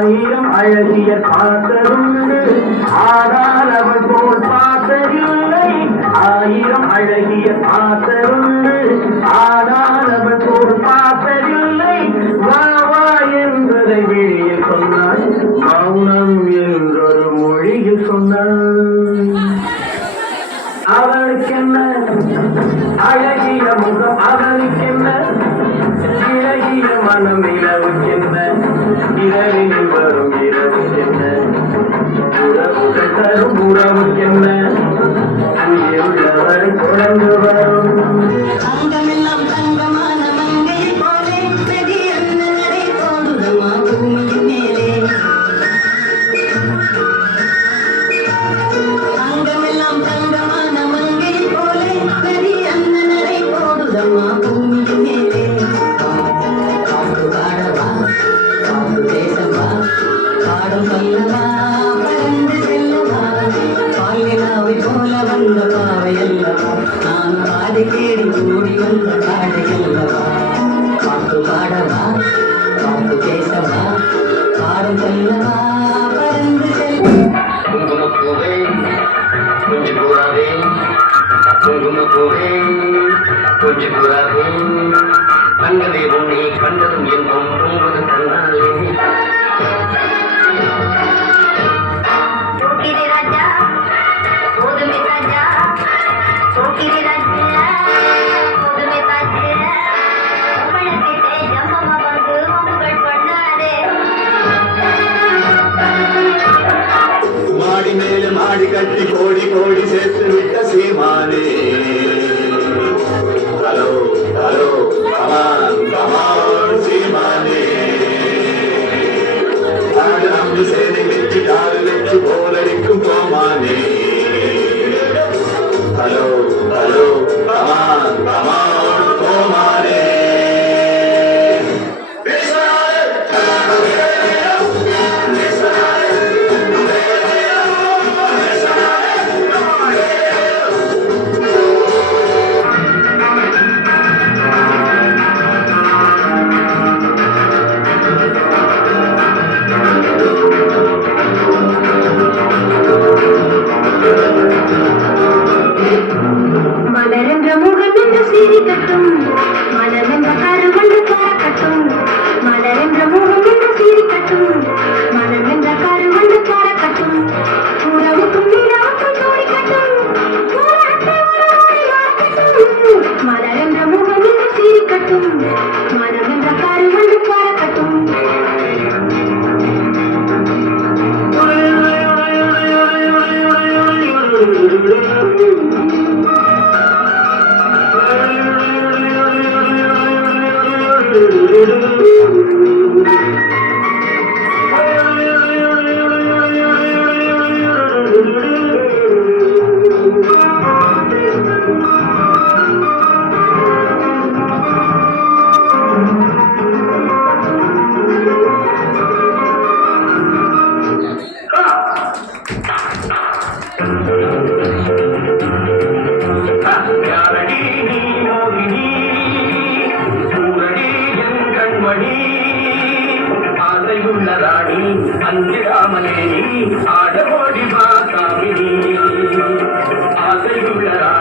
ஆயிரம் அழகிய பார்த்ததுண்டு ஆனால் அவள் போல் பார்த்ததில்லை. ஆயிரம் அழகிய பார்த்ததுண்டு ஆனால் அவள் போல் பார்த்ததில்லை. வா வா என்பதை வெளியில் சொன்னாள், மௌனம் என்றொரு மொழியில் சொன்னாள். அவளுக்கென்ன அழகிய முகம், அவளுக்கென்ன இழகிய மனம், இரவுக்கென்ன இரவில் வரும் இரவுக்கென்ன உறவுகள் தரும் உறவுக்கென்ன உள்ளவர் குழந்து வரும். அங்கமெல்லாம் தங்கமான மங்கை போலே பெரிய நடை போடுதமா பூமியின் மேலே. அங்கமெல்லாம் தங்கமான மங்கை போலே பெரிய நடை போடுதமா பூமியின் மேலே. காத்து பாடவா காத்து பேசவா பாடும் சொல்லவா பறந்து செல்லவா பாலினாவை போல வந்த பாவை அல்லவா நான் பாதை தேடி கூடி வந்த பாடை அல்லவா. காத்து பாடவா காத்து பேசவா பாடும் சொல்லவா பறந்து செல்லவா. குங்குமப்பூவே கொஞ்சம் கூறாதே, குங்குமப்பூவே கொஞ்சம் கூறாதே, கண்டதே உன்னை கண்டதும் என்போம் பொங்குவது கண்ணாலே. போக்கிரி ராஜா போதுமே ராஜா போக்கிரி ராஜா போதுமே ராஜா பழக்கிட்டே ஜம்மம்மா வந்து வம்புகள் பண்ணாதே. மாடி மேல மாடி கட்டி கோடி கோடி சேர்த்து விட்ட சீமானே. ஹலோ ஹலோ கமான் கமான் சீமானே. நம்பி சேனை வெற்றி காடு வெற்றி போலடிக்கும் கோமானே. ஹலோ ஹலோ கமான் கமான் கோமானே. மலரென்ற முகம் என்று சிரிக்கட்டும், மலரென்ற கருவண்டு பறக்கட்டும். மலரென்ற முகம் என்று சிரிக்கட்டும், மலரென்ற கருவண்டு பறக்கட்டும். உறவுக்கும் நிலவுக்கும் துடிக்கட்டும், உலகத்தை ஒருவரை வார்க்கட்டும். மலரென்ற முகம் என்று சிரிக்கட்டும், மலரென்ற கருவண்டு பறக்கட்டும். ராணி அஞ்சிடாமலே ஆடவோடி மாசாமினி, ஆசையுள்ள ராணி